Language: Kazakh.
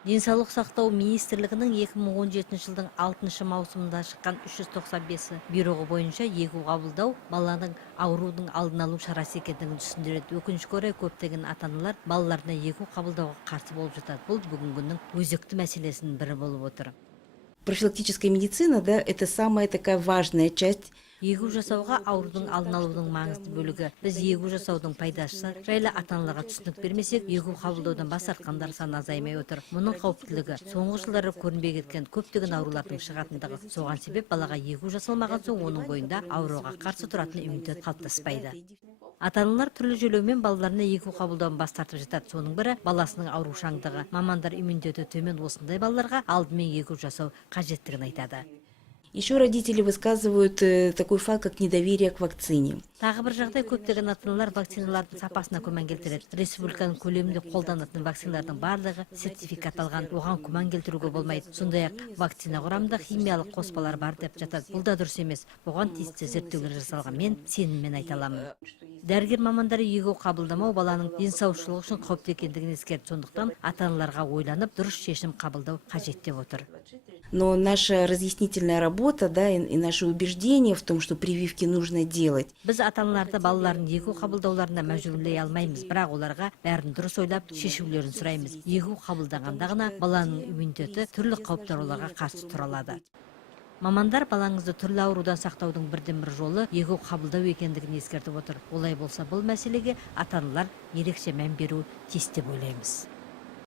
Денсаулық сақтау министрлігінің 2017 жылдың 6 маусымында шыққан 395 бұйрығы бойынша егу қабылдау баланың аурудың алдын алу шарасы екендігін түсіндіреді. Өкінішке орай көптеген ата-аналар балаларына егу қабылдауға қарсы болып жатады. Бұл бүгінгінің өзекті мәселесінің бірі болып отыр. Профилактическая медицина, да, это самая такая важная часть. Егу жасауға аурудың алдын алудың маңызды бөлігі. Біз егу жасаудың пайдасы жайлы ата-аналарға түсінік бермесек, егу қабылдаудан бас тартқандар саны азаймай отыр. Мұның қауіптілігі соңғы жылдары көрінбей кеткен көптеген аурулардың шығатындығы. Соған себеп балаға егу жасалмаған соң оның бойында ауруға қарсы тұратын иммунитет қалыптаспайды. Ата-аналар түрлі жөлеумен балаларына егу қабылдауын бас тартып жатады. Соның бірі баласының аурушаңдығы. Мамандар иммунитеті төмен осындай балаларға алдымен егу жасау қажеттігін айтады. Еще родители высказывают такой факт, как недоверие к вакцине. Тағы бір жағдай көптеген ата-аналар вакциналардың сапасына күмән келтіреді. Республиканың көлемінде қолданатын вакциналардың барлығы сертификат алған, оған күмән келтіруге болмайды. Сондай-ақ вакцина құрамында химиялық қоспалар бар деп жатады. Бұл да дұрыс емес. Оған тиісті зерттеулер жасалған. Мен сеніммен айта аламын. Дәрігер мамандары егу қабылдамау баланың денсаулығы үшін қауіпті екендігін ескертті. Сондықтан ата-аналарға ойланып дұрыс шешім қабылдау қажет деп отыр. Но наша разъяснительная работа, да, и наше убеждение в том, что прививки нужно делать. Біз ата-аналарды балаларын егу қабылдауларына мәжбүрлей алмаймыз, бірақ оларға бәрін дұрыс ойлап шешулерін сұраймыз. Егу қабылдағанда ғана баланың иммунитеті түрлі қауіптер оларға қарсы тұра алады. Мамандар балаңызды түрлі аурудан сақтаудың бірден-бір жолы егу қабылдау екендігін ескертіп отыр. Олай болса бұл мәселеге ата-аналар ерекше мән беруі тиіс деп ойлаймыз.